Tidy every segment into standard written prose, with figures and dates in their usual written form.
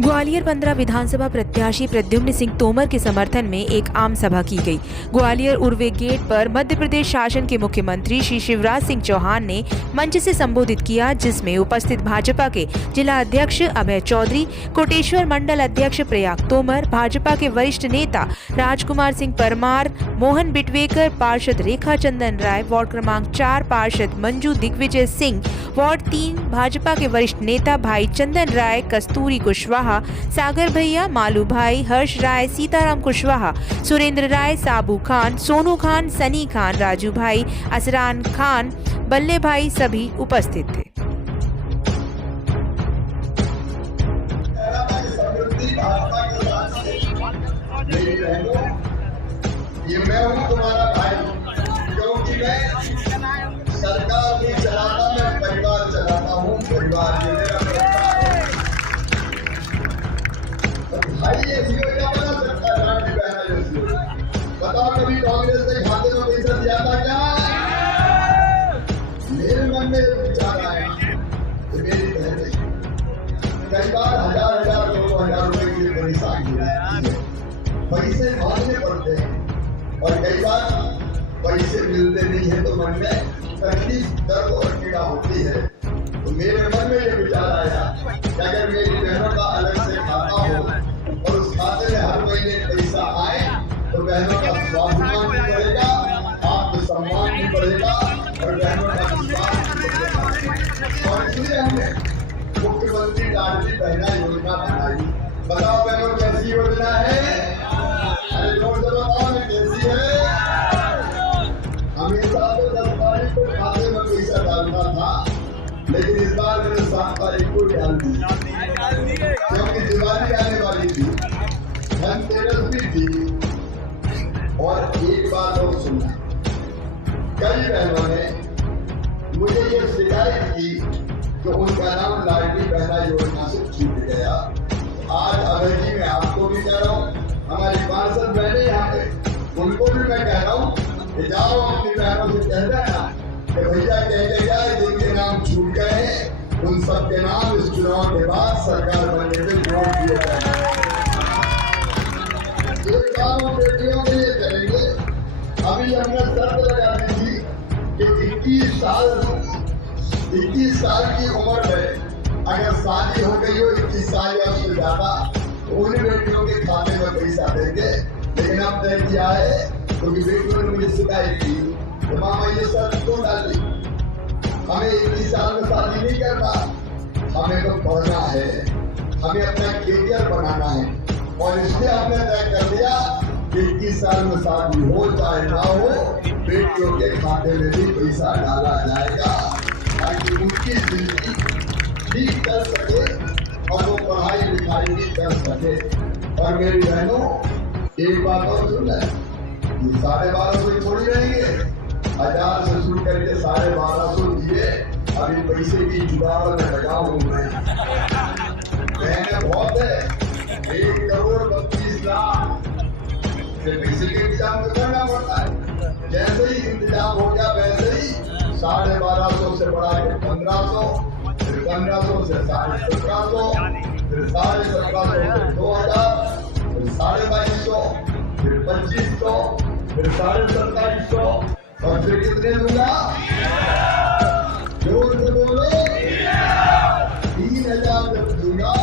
ग्वालियर 15 विधानसभा प्रत्याशी प्रद्युम्न सिंह तोमर के समर्थन में एक आम सभा की गई। ग्वालियर उर्वे गेट पर मध्य प्रदेश शासन के मुख्यमंत्री श्री शिवराज सिंह चौहान ने मंच से संबोधित किया, जिसमें उपस्थित भाजपा के जिला अध्यक्ष अभय चौधरी, कोटेश्वर मंडल अध्यक्ष प्रयाग तोमर, भाजपा के वरिष्ठ नेता राजकुमार सिंह परमार, मोहन बिटवेकर, पार्षद रेखा चंदन राय, वार्ड क्रमांक 4 पार्षद मंजू दिग्विजय सिंह, वार्ड 3 भाजपा के वरिष्ठ नेता भाई चंदन राय, कस्तूरी कुशवाहा, सागर भैया, मालू भाई, हर्ष राय, सीताराम कुशवाहा, सुरेंद्र राय, साबू खान, सोनू खान, सनी खान, राजू भाई, असरान खान, बल्ले भाई सभी उपस्थित थे। ये मैं हूँ तुम्हारा भाई, क्योंकि मैं सरकार नहीं चलाता, मैं परिवार चलाता हूँ। परिवार ये मेरा भाई ऐसी योजना बना सकता है, लाडली बहना योजना। बताओ कभी कांग्रेस ने खाते में पैसा दिया था क्या? मेरे मन में विचार आया कि मेरी बहनें कई बार हजार 2,000 रुपए के लिए परेशान हो जाती है, पैसे मांगने पड़ते हैं और कई बार पैसे मिलते नहीं है तो मन में तकलीफ, दर्द और पीड़ा होती है। तो मेरे मन में ये विचार आया कि अगर मेरी बहनों का अलग से खाता हो और उस खाते में हर महीने पैसा आए तो बहनों का स्वाभिमान भी बढ़ेगा, आत्मसम्मान भी बढ़ेगा और बहनों का विश्वास भी बढ़ेगा। और इसलिए हमने मुख्यमंत्री लाडली बहना योजना बनाई। बताओ बहनों कैसी योजना है? अरे जोर से बताओ ना कैसी है? हमेशा तो 10 तारीख को खाते में पैसा डालना था, लेकिन इस बार मैंने 7 तारीख को डाल दी, क्योंकि दिवाली आने वाली थी, धनतेरस भी थी। और एक बात और सुनना, कई बहनों ने मुझे ये शिकायत की कि उनका नाम लाडली बहना योजना से छूट गया। आज अभय जी मैं आपको भी कह रहा हूँ, हमारी पार्षद बहनें यहाँ पे, उनको भी मैं कह रहा हूँ कि जाओ अपनी बहनों से कह देना कि भैया कह देगा जिनके नाम छूट गए हैं उन सबके नाम इस चुनाव के बाद सरकार बनने में जोड़ दिए जाएंगे। एक काम हम बेटियों के लिए करेंगे। अभी हमने शर्त लगा दी थी कि 21 साल की उम्र में अगर शादी हो गई हो 21 साल या उससे ज्यादा, तो उन बेटियों के खाते में पैसा देंगे। लेकिन अब तय किया है क्योंकि बेटियों ने मुझे शिकायत की तो मामा ये शर्त क्यों डाली? हमें 21 साल में शादी नहीं करना, हमें तो पढ़ना है, हमें अपना करियर बनाना है। और इसलिए हमने तय कर दिया कि 21 साल में शादी हो चाहे ना हो, बेटियों के खाते में भी पैसा डाला जाएगा ताकि उनकी जिंदगी ठीक कर सके और वो पढ़ाई लिखाई भी कर सके। और मेरी बहनों एक बात और सुन ले, 1250 थोड़ी रहेंगे, 1000 से शुरू करके 1250 दिए। अभी पैसे की जुगाड़ में लगा हूँ मैं, बहनें बहुत है, 1,32,00,000 से पैसे के इंतजाम तो करना पड़ता है। जैसे ही इंतजाम हो गया वैसे ही 1250 से बढ़ा के 1500, फिर 1500 से 1750, फिर 1750 से 2000, फिर 2250, फिर 2500, फिर 2750 और फिर कितने दूंगा? जोर से बोलो, 3,000 जब दूंगा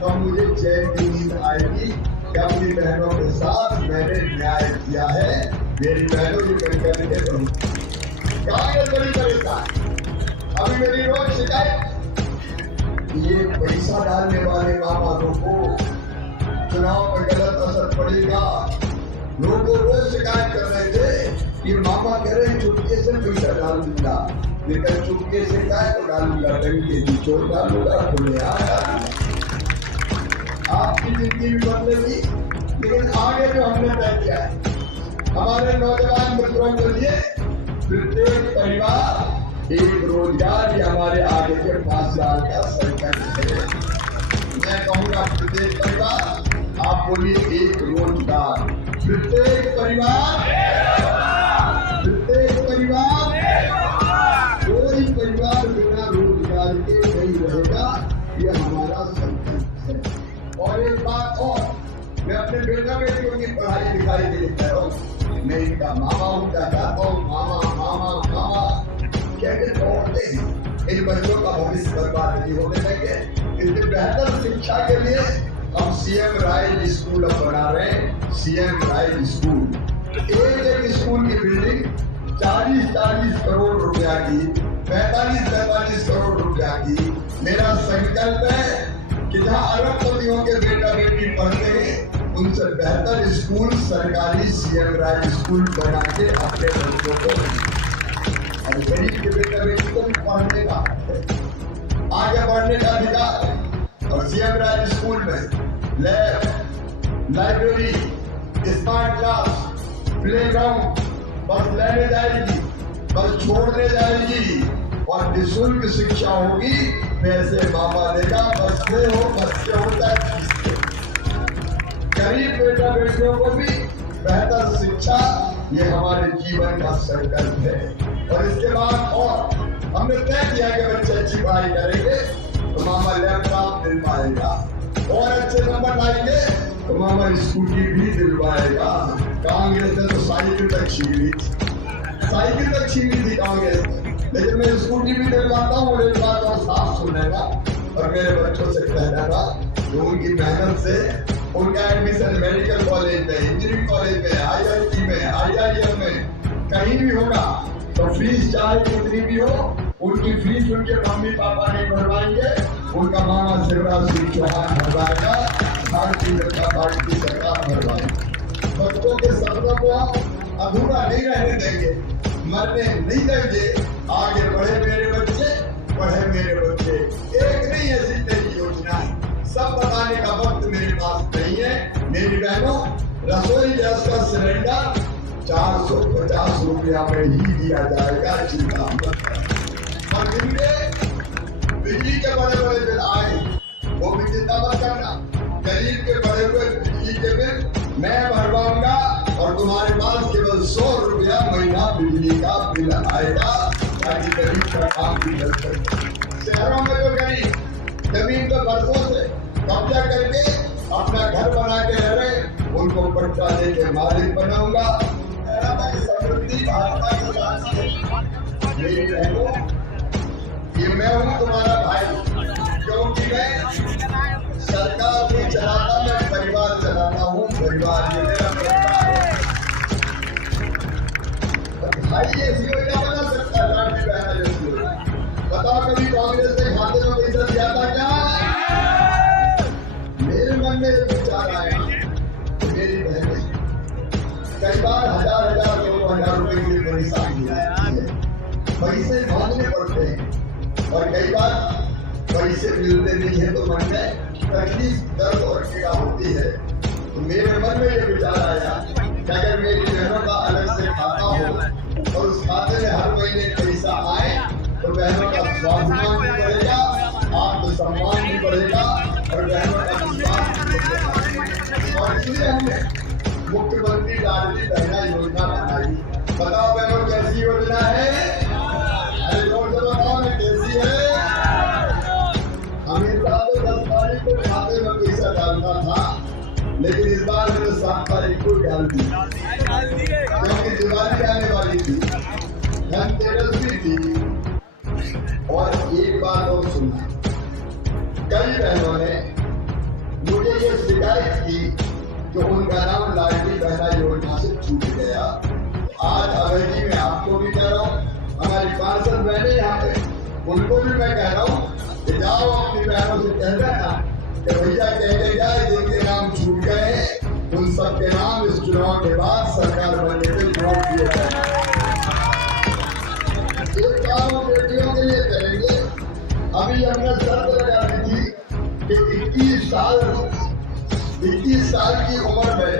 तो मुझे चैन की नींद आएगी कि अपनी बहनों के साथ मैंने न्याय किया है। मेरी बहनों की करके कांग्रेस बड़ी परेशान। अभी मेरी रोज शिकायत, ये पैसा डालने वाले मामाओं को चुनाव में गलत असर पड़ेगा। लोग रोज शिकायत कर रहे थे कि मामा कह रहे चुटके से पैसा डाल दूंगा, लेकिन चुटके से क्या तो डालूंगा, डंके की चोट डालूंगा, खुले आपकी जिंदगी भी बदलेगी। लेकिन आगे जो हमने तय किया है, हमारे नौजवान मित्रों के लिए प्रत्येक परिवार एक रोजगार, ये हमारे आगे के 5 साल का संकल्प है। मैं कहूँगा प्रत्येक परिवार, आप बोलिए एक रोजगार। प्रत्येक परिवार, कोई परिवार बिना रोजगार के नहीं रहेगा, ये हमारा संकल्प है। और एक बात और, मैं अपने बेटा बेटियों की पढ़ाई लिखाई के लिए कह रहा हूँ, मैं इनका मामा हूँ, कहता हूँ मामा मामा मामा कहते दौड़ते हैं। इन बच्चों का भविष्य बर्बाद नहीं होने देंगे। इसलिए बेहतर शिक्षा के लिए हम सीएम राइज स्कूल अब बना रहे हैं। सीएम राइज स्कूल, एक स्कूल की बिल्डिंग 40-40 करोड़ रुपया की, 45-45 करोड़ रुपया की। मेरा संकल्प है कि जहाँ अरबपतियों के बेटा बेटी पढ़ते हैं, उनसे बेहतर स्कूल सरकारी सीएम राइज स्कूल बना के अपने बच्चों को, और गरीब के बेटा बेटी को भी पढ़ने का आगे बढ़ने का अधिकार है। और सीएम राइज स्कूल में lab, library, smart class, playground, बस लेने जाएगी, बस छोड़ने जाएगी और निःशुल्क शिक्षा होगी। पैसे मामा देगा, बस में हो, बस से होता है। गरीब बेटा बेटियों को भी बेहतर शिक्षा, ये हमारे जीवन का संकल्प है। और इसके बाद और हमने तय किया कि बच्चे अच्छी पढ़ाई करेंगे तो मामा लैपटॉप दिलवाएगा, और अच्छे नंबर लाएंगे तो मामा स्कूटी भी दिलवाएगा। कांग्रेस ने तो साइकिल तक छीन ली थी कांग्रेस ने, लेकिन मैं स्कूटी भी दिलवाता हूँ। और एक बात और साफ सुनेगा और मेरे बच्चों से कहना था कि उनकी मेहनत से उनका एडमिशन मेडिकल कॉलेज में, इंजीनियरिंग कॉलेज में, IIT में, IIM में कहीं भी होगा तो फीस चाहे कितनी भी हो, उनकी फीस उनके मम्मी पापा नहीं भरवाएंगे, उनका मामा शिवराज सिंह चौहान भरवाएगा, भारतीय जनता पार्टी की सरकार भरवाएगी। बच्चों के सपनों को अधूरा नहीं रहने देंगे, मरने नहीं देंगे। आगे बढ़े मेरे बच्चे, पढ़े मेरे बच्चे। एक नहीं ऐसी कई योजनाएं, सब बताने का वक्त मेरे पास नहीं है। मेरी बहनों, रसोई गैस का सिलेंडर 450 रुपया में ही दिया जाएगा, चिंता मत करो। और जिनके बिजली के बड़े बड़े बिल आए वो भी चिंता मत करना। गरीब के बड़े हुए बिजली के बिल मैं भरवाऊंगा और तुम्हारे पास केवल 100 रुपया महीना बिजली का बिल आएगा, ताकि गरीब का काम भी चल सके। शहरों में जो गरीब जमीन पर बरसों से कब्जा करके अपना घर बना के रह रहे, उनको पट्टा देके मालिक बनाऊंगा। समृद्धि भाजपा की बात है। मेरी बहनों, ये मैं हूँ तुम्हारा भाई, क्योंकि मैं सरकार नहीं चलाता, मैं परिवार चलाता हूँ। परिवार ये मेरा परिवार है। भाई ऐसी योजना बना सकता है, लाडली बहना जैसी योजना। बताओ कभी कांग्रेस ने खाते में पैसा दिया था क्या? मेरे मन में ये विचार आया, मेरी बहनें कई बार हजार 2,000 रुपए के लिए परेशान है, पैसे मांगने पड़ते हैं और कई बार पैसे मिलते नहीं है तो मन में तकलीफ, दर्द और पीड़ा होती है। तो मेरे मन में ये विचार आया कि अगर मेरी बहनों का अलग से खाता हो और उस खाते में हर महीने पैसा आए तो बहनों का स्वाभिमान भी बढ़ेगा, आत्मसम्मान भी बढ़ेगा और बहनों का विश्वास भी बढ़ेगा। और इसलिए हमने मुख्यमंत्री लाडली बहना योजना बनाई। बताओ बहनों कैसी योजना है? अरे जोर से बताओ ना कैसी है? अमित शाह तो 10 तारीख को खाते में पैसा डालता था, लेकिन इस बार मैंने 7 तारीख को डाल दी, क्योंकि दिवाली आने वाली थी, धनतेरस भी थी। और एक बात और सुनना, कई बहनों ने मुझे ये शिकायत की कि उनका नाम लाडली बहना योजना से छूट गया। आज अवैधी में आपको भी कह रहा हूँ, हमारी पार्षद बहनें यहाँ पे, उनको भी मैं कह रहा हूँ कि जाओ अपनी बहनों से कह देना कि भैया कहते जाए जिनके नाम छूट गए उन सबके नाम इस चुनाव के बाद सरकार बनने पे जोड़ दिए जाए। एक काम बेटियों के लिए करेंगे। अभी हमने शर्त लगा दी थी कि 21 साल की उम्र में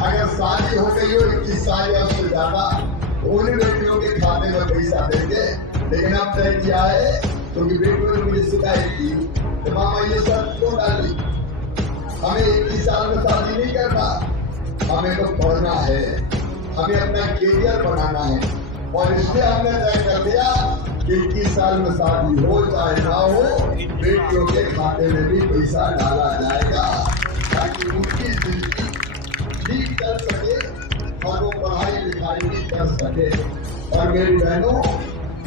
अगर शादी हो गई हो, 21 साल या उससे ज्यादा, उन बेटियों के खाते में पैसा देंगे। लेकिन अब तय किया है, क्योंकि बेटियों ने मुझे शिकायत की तो मामा ये शर्त क्यों डाली? हमें 21 साल में शादी नहीं करना, हमें तो पढ़ना है, हमें अपना कैरियर बनाना है। और इसलिए हमने तय कर दिया कि 21 साल में शादी हो चाहे ना हो, बेटियों के खाते में भी पैसा डाला जाएगा। ताकि उनकी जिंदगी ठीक कर सके और वो पढ़ाई लिखाई भी कर सके। और मेरी बहनों,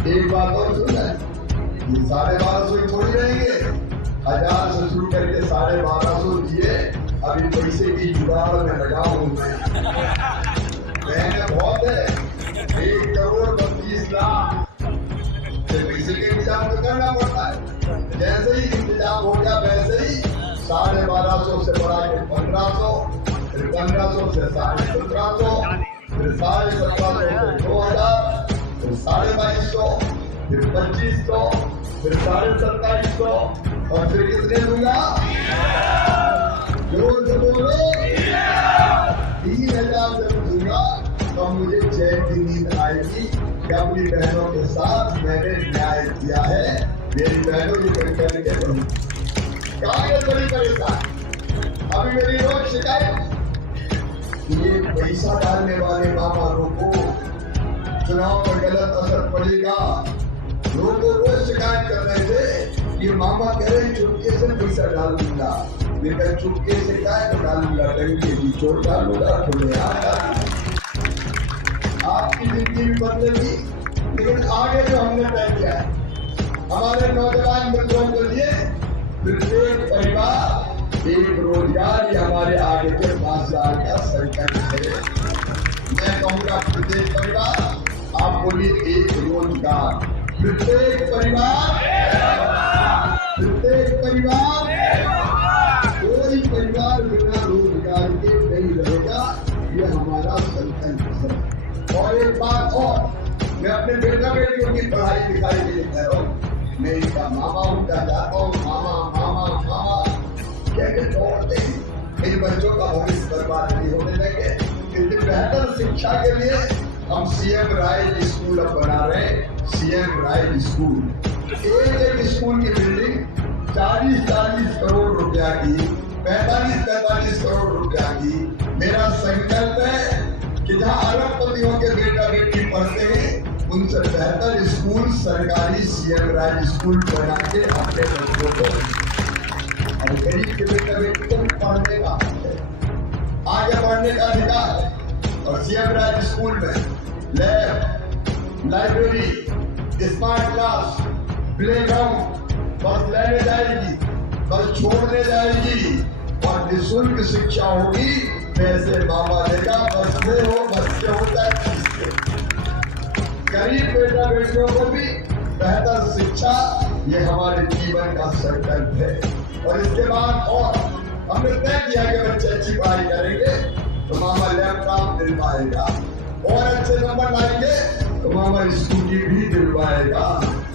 एक बात और सुनना, ये 1250 थोड़ी रहेंगे, 1000 से शुरू करके 1250 दिए। अभी पैसे की जुगाड़ में लगा हूं मैं, बहने बहुत है, 1 करोड़ 32 लाख से पैसे के इंतजाम तो करना पड़ता है। जैसे ही इंतजाम हो गया वैसे ही 1250 से बढ़ा के 1500, फिर 1500 से 1750, फिर 1750 से 2000, फिर 2250, फिर 2500, फिर 2750 और फिर कितने दूंगा? जोर से बोलो, 3000 जब दूंगा तो मुझे चैन की नींद आएगी कि अपनी बहनों के साथ मैंने न्याय किया है। मेरी बहनों की करने के बढ़ी कांग्रेस बड़ी परेशान। अभी मेरी रोज शिकायत, ये पैसा डालने वाले मामा रोको, चुनाव पर गलत असर पड़ेगा। लोग रोज शिकायत कर रहे थे कि मामा कह रहे चुपके से पैसा डाल दूंगा। मैं चुपके से क्या डालूंगा? डंके की चोट डालूंगा, थोड़े आपकी जिंदगी भी बदलेगी। लेकिन आगे जो हमने तय किया है हमारे नौजवान बच्चों के लिए, प्रत्येक परिवार एक रोजगार, ये हमारे आगे के 5000 का संकल्प है। मैं कहूँगा प्रत्येक परिवार, आप बोलिए एक रोजगार, प्रत्येक परिवार, प्रत्येक परिवार, कोई परिवार बिना रोजगार के नहीं रहेगा, ये हमारा संकल्प है। और एक बात और, मैं अपने बेटा बेटियों की पढ़ाई लिखाई के लिए कह रहा हूँ, मैं इनका मामा उनका जाता हूँ, मामा मामा मामा कहते दौड़ते हैं। इन बच्चों का भविष्य बर्बाद नहीं होने देंगे। इसलिए बेहतर शिक्षा के लिए हम सीएम राइज स्कूल अब बना रहे हैं, सीएम राइज स्कूल। एक स्कूल की बिल्डिंग 40-40 करोड़ रुपया की, 45-45 करोड़ रुपया की। मेरा संकल्प है कि जहाँ अरबपतियों के बेटा बेटी पढ़ते हैं उनसे बेहतर स्कूल सरकारी सीएम राइज स्कूल बना के अपने बच्चों को, और गरीब के बेटा बेटी को पढ़ने का आगे बढ़ने का अधिकार है। और सीएम राइज स्कूल में lab, library, smart class, playground, बस लेने जाएगी, बस छोड़ने जाएगी और निःशुल्क शिक्षा होगी। पैसे मामा देगा, बस में हो, बस से होता है। गरीब बेटा बेटियों को भी बेहतर शिक्षा, ये हमारे जीवन का संकल्प है। और इसके बाद और हमने तय किया कि बच्चे अच्छी पढ़ाई करेंगे तो मामा लैपटॉप दिलवाएगा, और अच्छे नंबर लाएंगे तो मामा स्कूटी भी दिलवाएगा।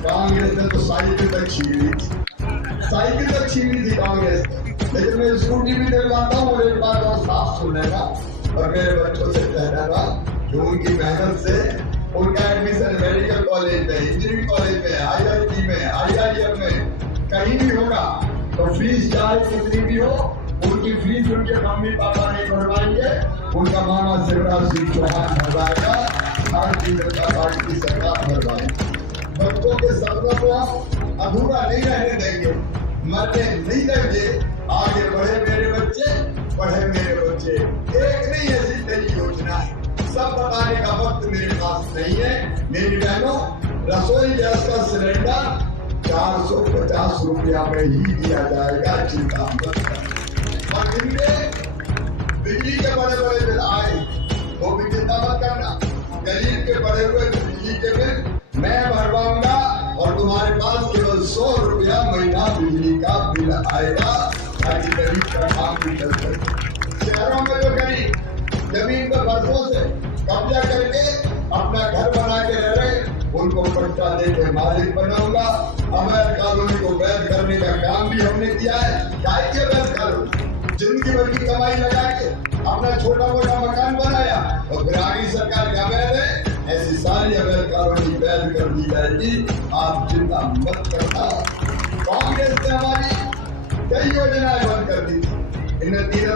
कांग्रेस ने तो साइकिल तक छीन ली थी कांग्रेस, लेकिन मैं स्कूटी भी दिलवाता हूँ। और एक बात और साफ सुनेगा और मेरे बच्चों से कहना कि उनकी मेहनत से उनका एडमिशन मेडिकल कॉलेज में, इंजीनियरिंग कॉलेज में, IIT में, IIM में कहीं भी होगा तो फीस चाहे कितनी भी हो, उनकी फीस उनके मम्मी पापा नहीं भरवाएंगे, उनका मामा शिवराज सिंह चौहान भरवाएगा, भारतीय जनता पार्टी की सरकार भरवाएगी। बच्चों के सपनों को हम अधूरा नहीं रहने देंगे, मरने नहीं देंगे। आगे बढ़े मेरे बच्चे, पढ़े मेरे बच्चे। एक नहीं ऐसी कई योजना है, सब बताने का वक्त मेरे पास नहीं है। मेरी बहनों, रसोई गैस का सिलेंडर 450 रुपया में ही दिया जाएगा, चिंता मत करना। और इनके बिजली के बड़े बड़े बिल आए वो भी चिंता मत करना। गरीब के बढ़े हुए बिजली के बिल मैं भरवाऊंगा और तुम्हारे पास केवल 100 रुपया महीना बिजली का बिल आएगा, ताकि गरीब का काम भी चल सके। शहरों में जो गरीब जमीन पर बरसों से कब्जा करके अपना घर बना के रह रहे, उनको पट्टा देकर मालिक बनाऊंगा। अवैध कॉलोनी को वैध करने का काम भी हमने किया है। क्या वैध कॉलोनी? जिंदगी भर की कमाई लगा के अपना छोटा मोटा मकान बनाया और फिर आगे सरकार का अवैध है, ऐसी सारी अवैध कॉलोनी वैध कर दी जाएगी। आप चिंता मत करना। कांग्रेस ने हमारी कई योजनाएं बंद कर दी थी, इन्हें 3